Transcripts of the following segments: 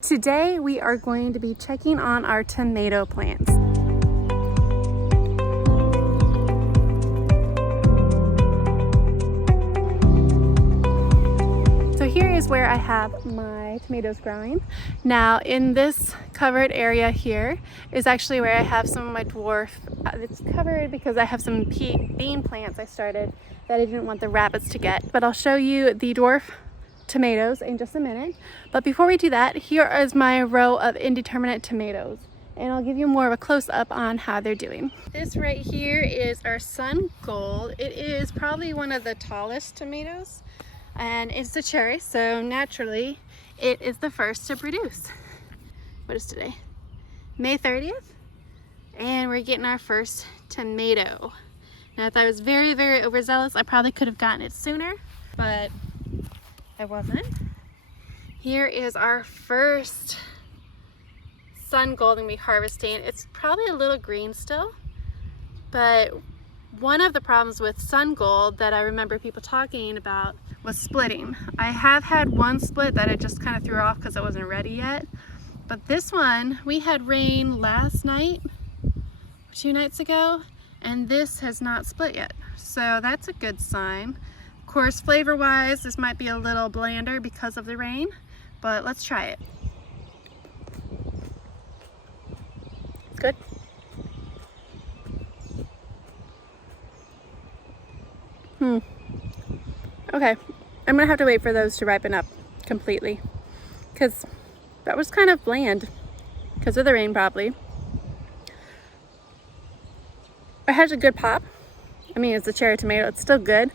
Today we are going to be checking on our tomato plants. So here is where I have my tomatoes growing. Now in this covered area here is actually where I have some of my dwarf. It's covered because I have some bean plants I started that I didn't want the rabbits to get. But I'll show you the dwarf tomatoes in just a minute. But before we do that, here is my row of indeterminate tomatoes. And I'll give you more of a close-up on how they're doing. This right here is our Sun Gold. It is probably one of the tallest tomatoes. And it's a cherry, so naturally it is the first to produce. What is today? May 30th? And we're getting our first tomato. Now if I was very, very overzealous, I probably could have gotten it sooner, but I wasn't. Here is our first Sun Gold we harvesting. It's probably a little green still, but one of the problems with Sun Gold that I remember people talking about was splitting. I have had one split that I just kind of threw off because it wasn't ready yet, but this one, we had rain last night, 2 nights ago, and this has not split yet. So that's a good sign. Of course, flavor-wise, this might be a little blander because of the rain, but let's try it. It's good. Okay, I'm gonna have to wait for those to ripen up completely because that was kind of bland because of the rain probably. It has a good pop. I mean, it's a cherry tomato, it's still good,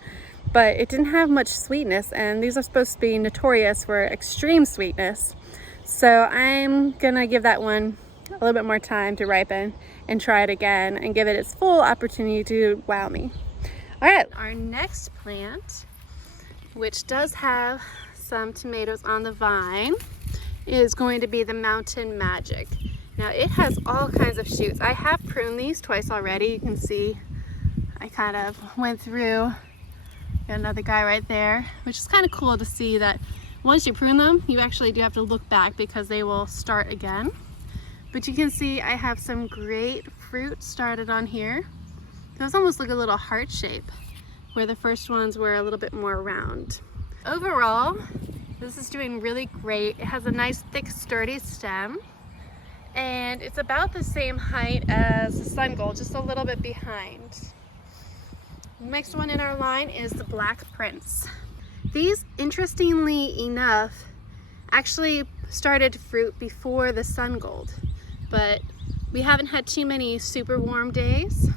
but it didn't have much sweetness, and these are supposed to be notorious for extreme sweetness. So I'm gonna give that one a little bit more time to ripen and try it again and give it its full opportunity to wow me. All right, our next plant, which does have some tomatoes on the vine, is going to be the Mountain Magic. Now it has all kinds of shoots. I have pruned these twice already. You can see I kind of went through. Got another guy right there, which is kind of cool to see that once you prune them, you actually do have to look back because they will start again. But you can see I have some great fruit started on here. Those almost look a little heart shape, where the first ones were a little bit more round. Overall, this is doing really great. It has a nice thick sturdy stem, and it's about the same height as the Sun Gold, just a little bit behind. The next one in our line is the Black Prince. These, interestingly enough, actually started to fruit before the Sun Gold, but we haven't had too many super warm days,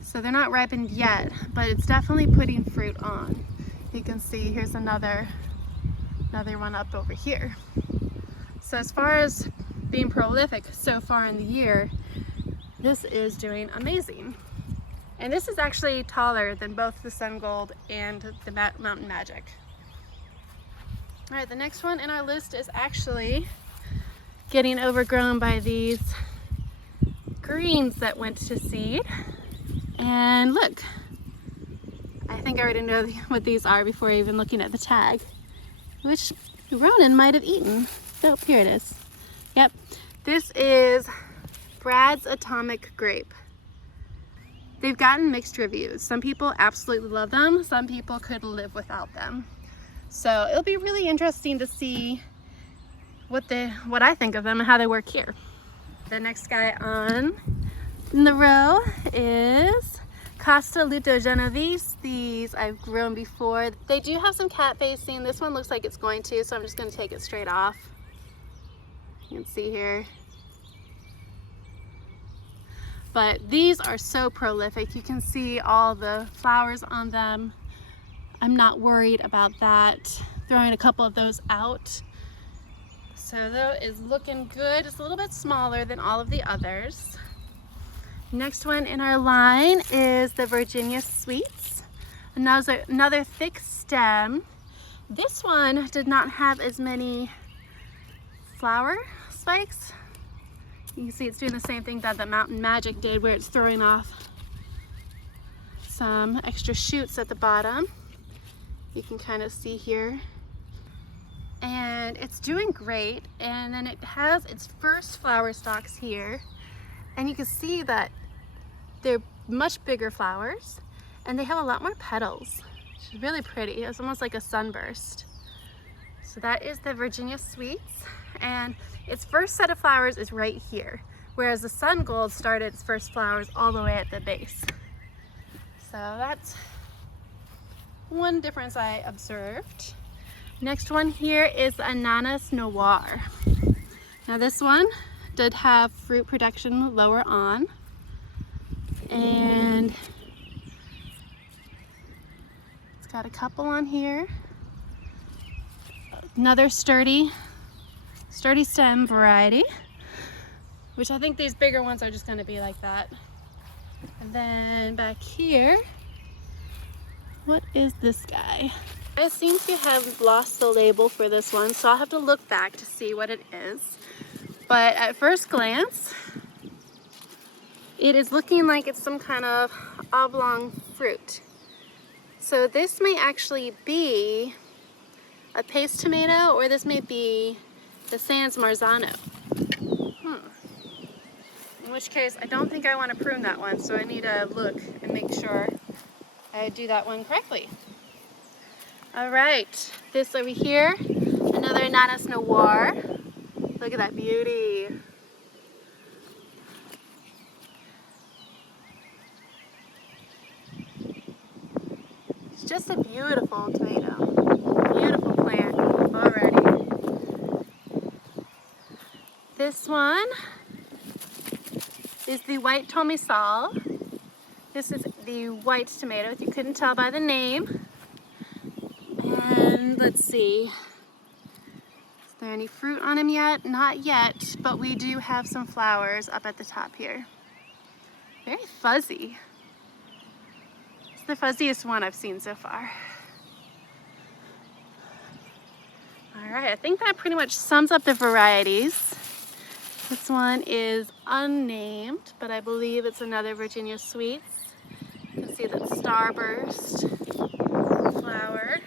so they're not ripened yet, but it's definitely putting fruit on. You can see here's another one up over here. So as far as being prolific so far in the year, this is doing amazing. And this is actually taller than both the Sun Gold and the Mountain Magic. All right, the next one in our list is actually getting overgrown by these greens that went to seed. And look, I think I already know what these are before even looking at the tag, which Ronan might have eaten. Oh, here it is. Yep, this is Brad's Atomic Grape. They've gotten mixed reviews. Some people absolutely love them. Some people could live without them. So it'll be really interesting to see what I think of them and how they work here. The next guy on in the row is Costa Luto Genovese. These I've grown before. They do have some cat facing. This one looks like it's going to, so I'm just going to take it straight off. You can see here. But these are so prolific. You can see all the flowers on them. I'm not worried about that. Throwing a couple of those out. So that is looking good. It's a little bit smaller than all of the others. Next one in our line is the Virginia Sweets. Another thick stem. This one did not have as many flower spikes. You can see it's doing the same thing that the Mountain Magic did, where it's throwing off some extra shoots at the bottom. You can kind of see here. and it's doing great. And then it has its first flower stalks here, and you can see that they're much bigger flowers and they have a lot more petals. It's really pretty. It's almost like a sunburst. So that is the Virginia Sweets, and its first set of flowers is right here, whereas the Sun Gold started its first flowers all the way at the base. So that's one difference I observed. Next one here is the Ananas Noir. Now this one did have fruit production lower on, and it's got a couple on here. Another sturdy stem variety, which I think these bigger ones are just going to be like that. And then back here, what is this guy? I seem to have lost the label for this one, so I'll have to look back to see what it is. But at first glance, it is looking like it's some kind of oblong fruit. So this may actually be a paste tomato, or this may be the Sans Marzano. In which case, I don't think I want to prune that one, so I need to look and make sure I do that one correctly. All right, this over here, another Ananas Noir. Look at that beauty. It's just a beautiful tomato. Beautiful plant already. This one is the white tomisal. This is the white tomato, if you couldn't tell by the name. And let's see, is there any fruit on him yet? Not yet, but we do have some flowers up at the top here. Very fuzzy. It's the fuzziest one I've seen so far. All right, I think that pretty much sums up the varieties. This one is unnamed, but I believe it's another Virginia Sweets. You can see that starburst flower.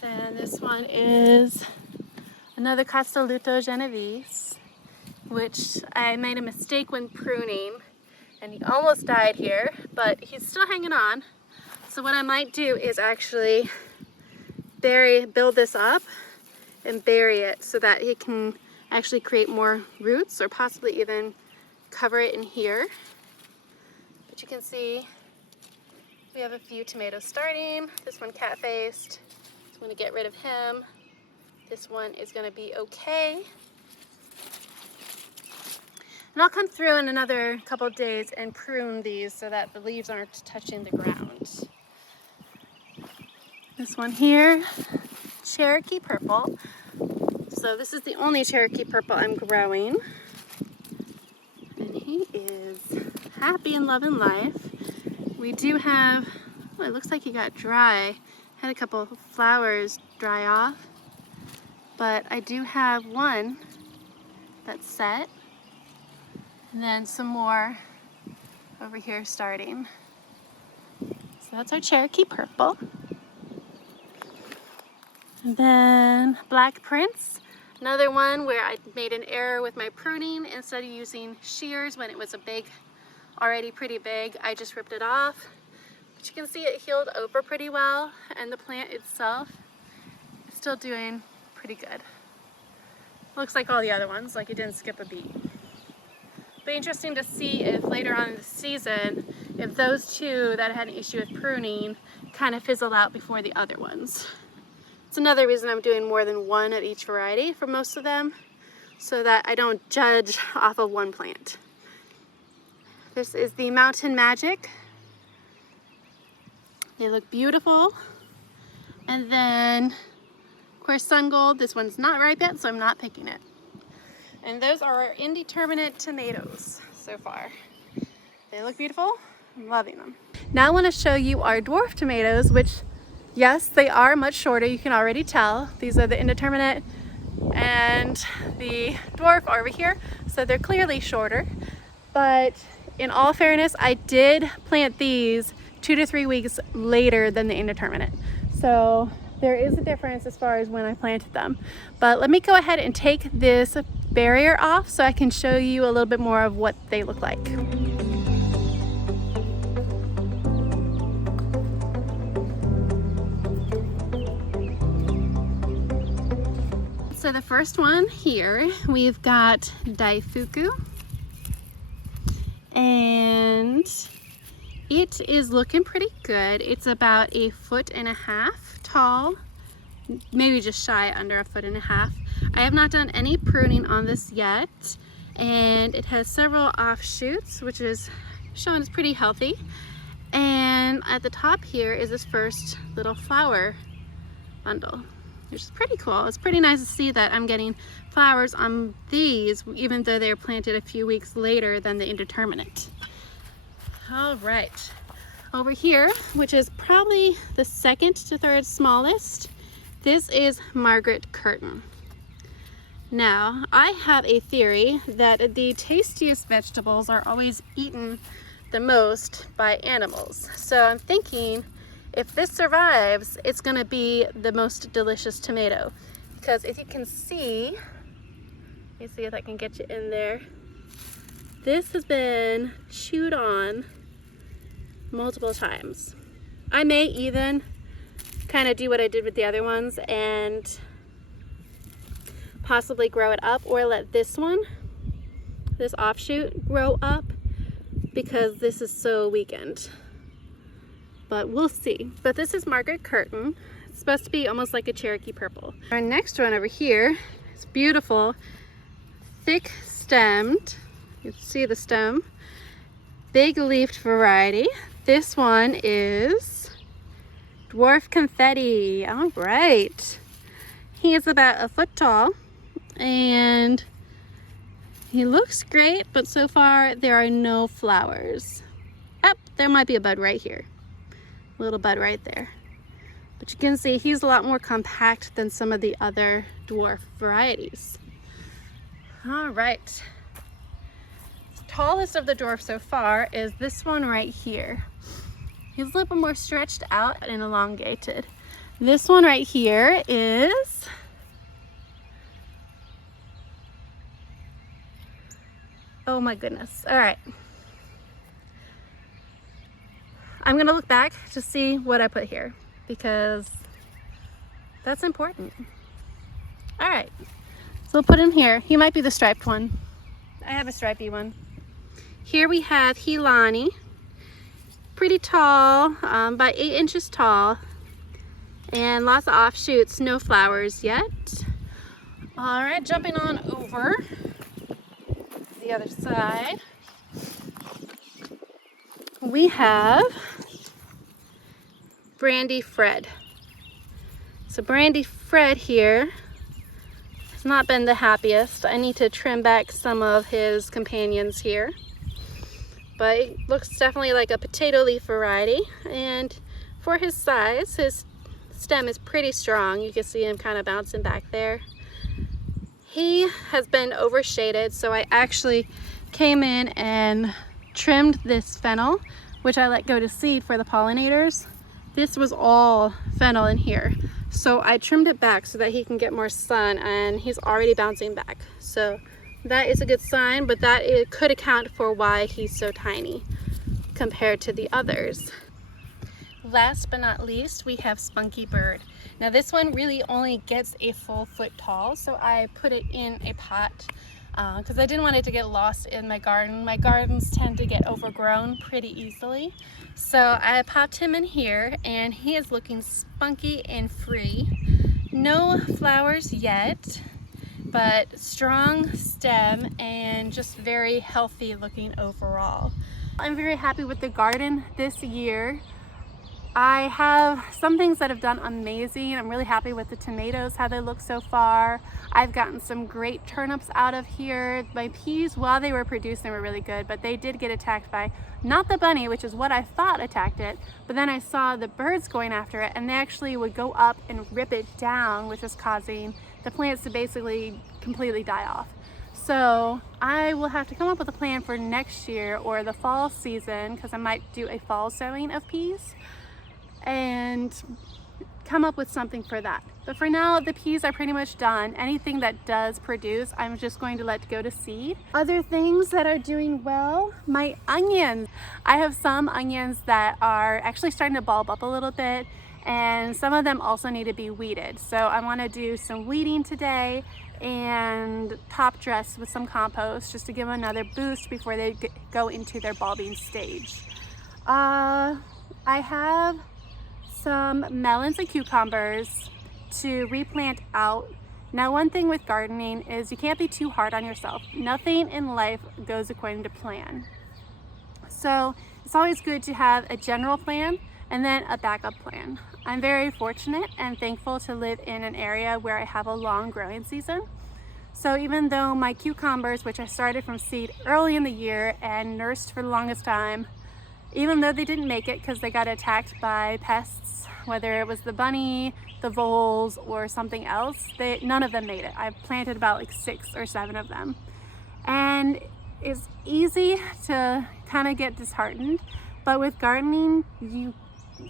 Then this one is another Castelluto Genovese, which I made a mistake when pruning, and he almost died here, but he's still hanging on. So what I might do is actually build this up and bury it so that it can actually create more roots, or possibly even cover it in here. But you can see we have a few tomatoes starting. This one cat-faced. I'm going to get rid of him. This one is going to be okay. And I'll come through in another couple of days and prune these so that the leaves aren't touching the ground. This one here, Cherokee Purple. So this is the only Cherokee Purple I'm growing. And he is happy and loving life. We do have, well, it looks like he got dry. Had a couple of flowers dry off. But I do have one that's set. And then some more over here starting. So that's our Cherokee Purple. And then Black Prince, another one where I made an error with my pruning. Instead of using shears when it was already pretty big, I just ripped it off. But you can see it healed over pretty well, and the plant itself is still doing pretty good. Looks like all the other ones, like it didn't skip a beat. Be interesting to see if later on in the season, if those two that had an issue with pruning kind of fizzle out before the other ones. It's another reason I'm doing more than one of each variety for most of them, so that I don't judge off of one plant. This is the Mountain Magic. They look beautiful. And then, of course, Sun Gold. This one's not ripe yet, so I'm not picking it. And those are our Indeterminate tomatoes so far. They look beautiful. I'm loving them. Now I want to show you our dwarf tomatoes, which, yes, they are much shorter. You can already tell. These are the Indeterminate and the dwarf over here. So they're clearly shorter. But in all fairness, I did plant these 2 to 3 weeks later than the Indeterminate. So there is a difference as far as when I planted them. But let me go ahead and take this barrier off so I can show you a little bit more of what they look like. So the first one here, we've got Daifuku, and it is looking pretty good. It's about 1.5 feet tall, maybe just shy under 1.5 feet. I have not done any pruning on this yet, and it has several offshoots, which is shown as pretty healthy. And at the top here is this first little flower bundle, which is pretty cool. It's pretty nice to see that I'm getting flowers on these, even though they were planted a few weeks later than the Indeterminate. All right, over here, which is probably the second to third smallest, this is Margaret Curtin. Now, I have a theory that the tastiest vegetables are always eaten the most by animals. So I'm thinking if this survives, it's gonna be the most delicious tomato. Because if you can see, let me see if I can get you in there. This has been chewed on multiple times. I may even kind of do what I did with the other ones and possibly grow it up, or let this one, this offshoot, grow up, because this is so weakened. But we'll see. But this is Margaret Curtin. It's supposed to be almost like a Cherokee purple. Our next one over here is beautiful, thick stemmed. You can see the stem. Big leafed variety. This one is Dwarf Confetti. All right. He is about 1 foot tall, and he looks great, but so far there are no flowers. Oh, there might be a bud right here. Little bud right there. But you can see he's a lot more compact than some of the other dwarf varieties. All right. The tallest of the dwarf so far is this one right here. He's a little bit more stretched out and elongated. This one right here is oh my goodness. All right. I'm gonna look back to see what I put here because that's important. All right, so we'll put him here. He might be the striped one. I have a stripy one. Here we have Hilani, pretty tall, about 8 inches tall, and lots of offshoots, no flowers yet. All right, jumping on over the other side, we have Brandy Fred. So Brandy Fred here has not been the happiest. I need to trim back some of his companions here, but it looks definitely like a potato leaf variety, and for his size, his stem is pretty strong. You can see him kind of bouncing back there. He has been overshaded, so I actually came in and trimmed this fennel, which I let go to seed for the pollinators. This was all fennel in here, so I trimmed it back so that he can get more sun, and he's already bouncing back. So that is a good sign, but that it could account for why he's so tiny compared to the others. Last but not least, we have Spunky Bird. Now this one really only gets a full foot tall, so I put it in a pot because I didn't want it to get lost in my garden. My gardens tend to get overgrown pretty easily. So I popped him in here, and he is looking spunky and free. No flowers yet, but strong stem and just very healthy looking overall. I'm very happy with the garden this year. I have some things that have done amazing. I'm really happy with the tomatoes, how they look so far. I've gotten some great turnips out of here. My peas, while they were producing, were really good, but they did get attacked by, not the bunny, which is what I thought attacked it, but then I saw the birds going after it, and they actually would go up and rip it down, which was causing the plants to basically completely die off. So I will have to come up with a plan for next year or the fall season, because I might do a fall sowing of peas. And come up with something for that. But for now, the peas are pretty much done. Anything that does produce, I'm just going to let go to seed. Other things that are doing well, my onions. I have some onions that are actually starting to bulb up a little bit, and some of them also need to be weeded. So I want to do some weeding today and top dress with some compost just to give them another boost before they go into their bulbing stage. I have some melons and cucumbers to replant out. Now, one thing with gardening is you can't be too hard on yourself. Nothing in life goes according to plan. So it's always good to have a general plan and then a backup plan. I'm very fortunate and thankful to live in an area where I have a long growing season. So even though my cucumbers, which I started from seed early in the year and nursed for the longest time, even though they didn't make it because they got attacked by pests, whether it was the bunny, the voles, or something else, none of them made it. I planted about like 6 or 7 of them. And it's easy to kind of get disheartened, but with gardening, you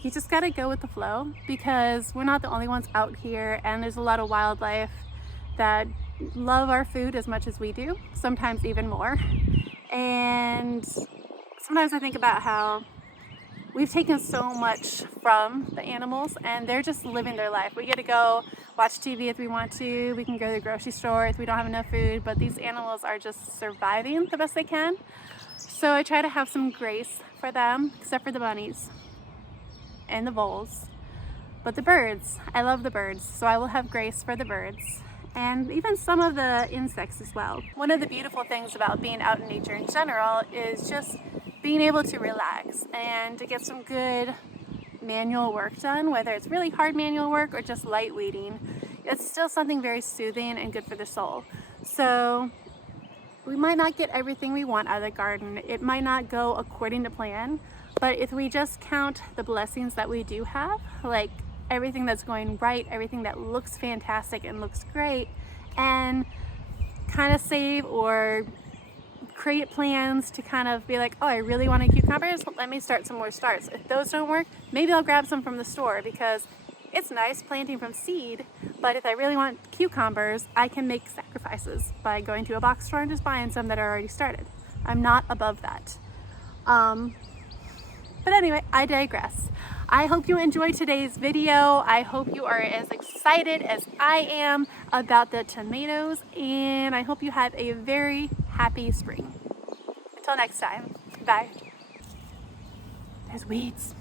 just gotta go with the flow, because we're not the only ones out here, and there's a lot of wildlife that love our food as much as we do, sometimes even more. And sometimes I think about how we've taken so much from the animals and they're just living their life. We get to go watch TV if we want to, we can go to the grocery store if we don't have enough food, but these animals are just surviving the best they can. So I try to have some grace for them, except for the bunnies and the voles. But the birds, I love the birds, so I will have grace for the birds. And even some of the insects as well. One of the beautiful things about being out in nature in general is just being able to relax and to get some good manual work done, whether it's really hard manual work or just light weeding. It's still something very soothing and good for the soul. So we might not get everything we want out of the garden. It might not go according to plan, but if we just count the blessings that we do have, like everything that's going right, everything that looks fantastic and looks great, and kind of save or create plans to kind of be like, oh, I really want cucumbers, let me start some more starts. If those don't work, maybe I'll grab some from the store, because it's nice planting from seed, but if I really want cucumbers, I can make sacrifices by going to a box store and just buying some that are already started. I'm not above that. But anyway, I digress. I hope you enjoyed today's video. I hope you are as excited as I am about the tomatoes, and I hope you have a very happy spring. Until next time, bye. There's weeds.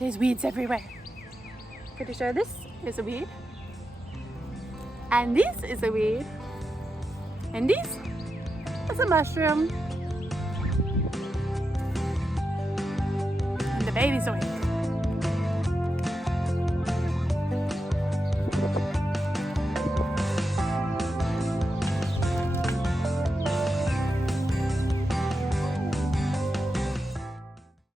There's weeds everywhere. Pretty sure this is a weed. And this is a weed. And this is a mushroom. And the baby's awake.